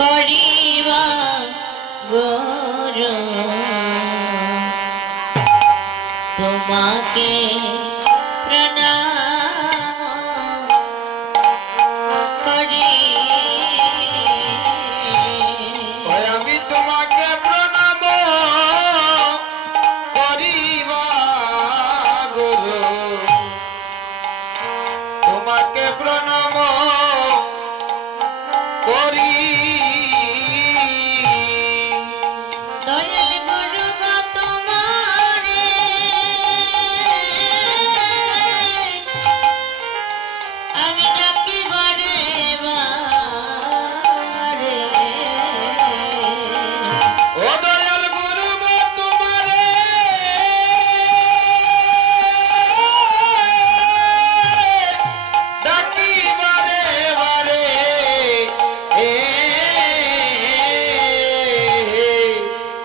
করিবা গুরু তোমাকে প্রণাম করি আমি তোমাকে প্রণাম করিবা গুরু তোমাকে প্রণাম করি দয়াল গুরু গো তোমারে আমি ডাকিবারে বারে ও দয়াল গুরু গো তোমারে ডাকি বারে বারে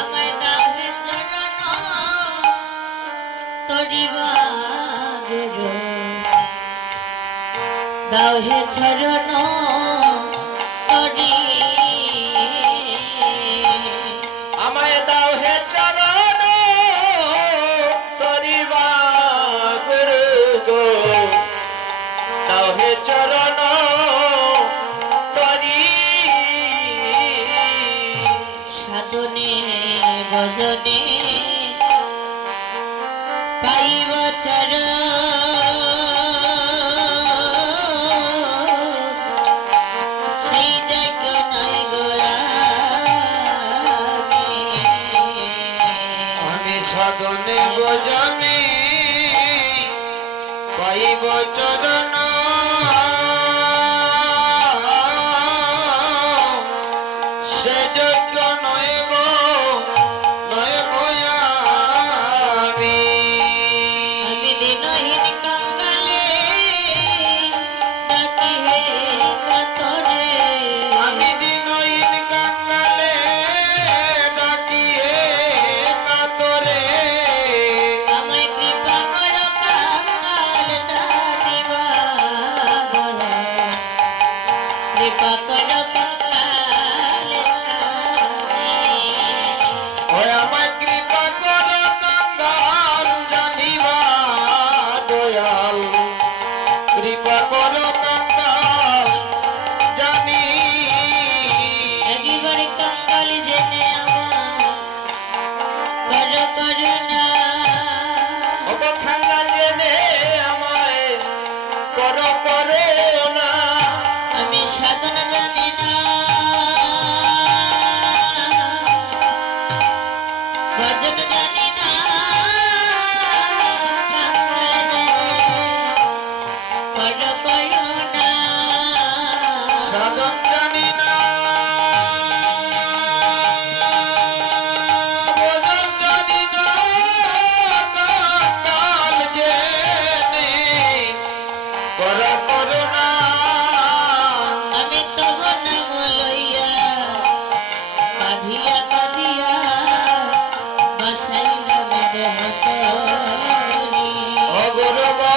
আমায় দাও হে চরণ তরিবা গুরু দাও হে চরণ তরি আমায় দাও হে চরণ তরিবা গুরু গো দাও হে চরণ তরি সাধনে ভজনে পাইব চরণ সেই যজ্ঞ নয় গোড়ামি আমি সাধনে ভজনে পাইব চরণ সে যজ্ঞ নয় গো আমি আমি দিনহীন কাঙ্গালে ডাকি হে কাতরে আমি দিনহীন কাঙ্গালে ডাকি হে কাতরে আমায় কৃপা করো কাঙ্গাল দানিবা কৃপা করো কাঙ্গাল ওই আমায় কৃপা করো কাঙ্গাল জানিবা দয়াল কৃপা করো কাঙ্গাল জানি একবার কাঙ্গাল জেনে আমার করো করুণা ওগো কাঙ্গাল জেনে আমায় করো করে না আমি সাধন জানি না ভজন জানি না কাঙ্গাল জানি করো করুণা সাধন জানি না ভজন জানি না কাঙ্গাল জেনে করো করুণা আমি তব নাম লইয়া কাঁদিয়া কাঁদিয়া বাসাইলাম দেহ তরি ও গুরু গো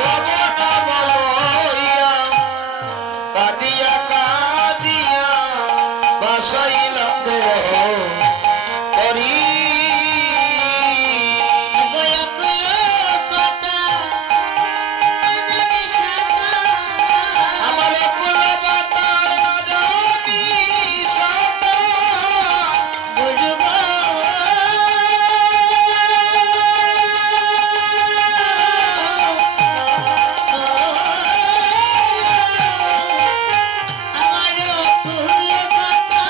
তব নাম লইয়া কাঁদিয়া কাঁদিয়া বাসাইলাম দেহ তরি গয়া গয়া পাতা জানি সাতা আমার কুল পাতার না জানি সাতা গুরু গো আমার ফুল পাতা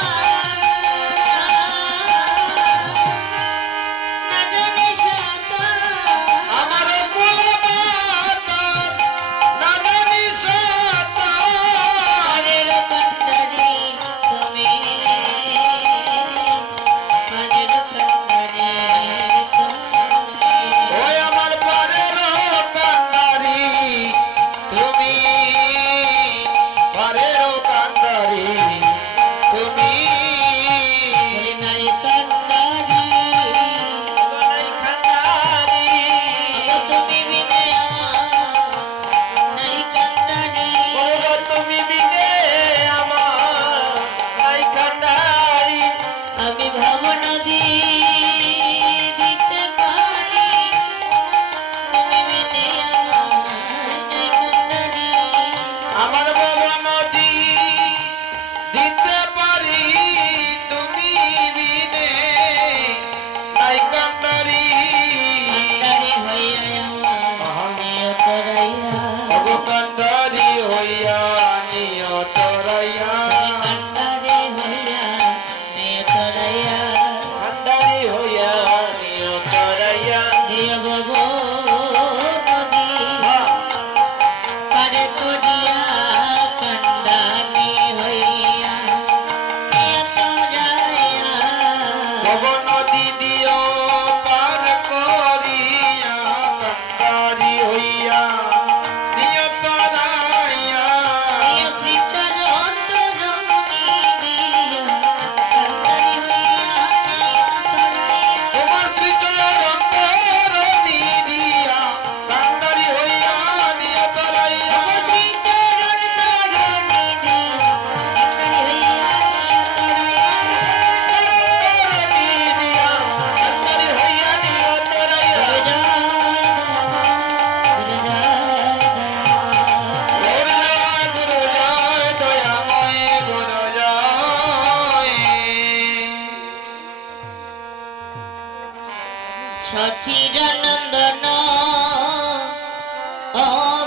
সচির নন্দন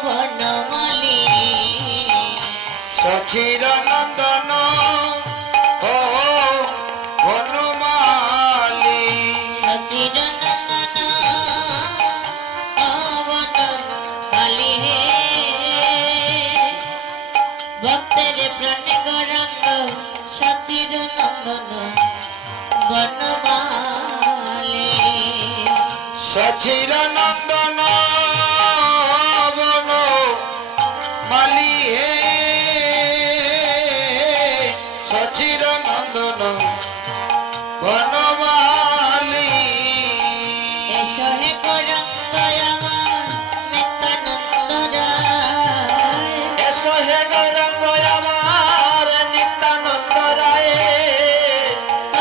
বনমালী সচির নন্দন ও বনমালী সচির নন্দন বনমালী হে ভক্তের প্রাণ গরঙ্গ সচির নন্দন বনমালী সচির নন্দন বন মালি হে সচির নন্দন বনমালি এসো হে গৌরাঙ্গ আমার নিত্যানন্দ রায় এসো হে গৌরাঙ্গ আমার নিত্যানন্দ রায়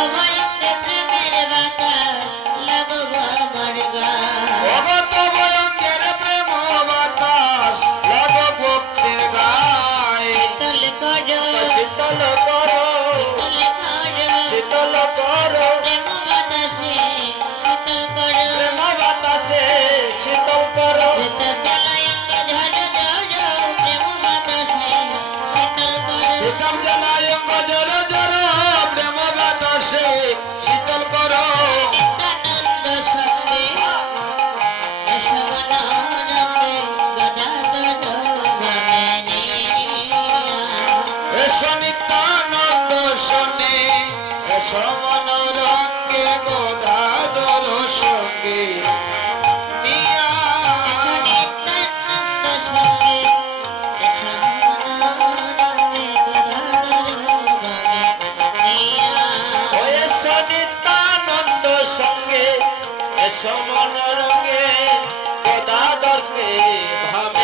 অভয়ঙ্গে প্রেমের বাতাস লাগুব আমার গায়ে অগত ভয়ঙ্কের প্রেম বাতাস লাগো ভক্তির গায়ে শীতল করো শীতল করো শীতল করো শীতল করো প্রেম বাতাসে শীতল করো প্রেম বাতাসে শীতল করো শীতল জলায়ঙ্গ ঝড় ঝড় প্রেম বাতাসে শীতল করো শীতম জলায়ঙ্গ জল জল প্রেম বাতাসে শীতল করো নিত্যানন্দ সঙ্গে এসো মনোরঙ্গে গদাধর বনে এসো নিত্যানন্দ শোনে এসো মনোরঙ্গে গদাধর সঙ্গে নিয়া নিত্যানন্দ সঙ্গে এসো মনোরঙ্গে গদাধর বনে ও এসো নিত্যানন্দ সঙ্গে এসো মনোরঙ্গে গদাধরকে ভাবে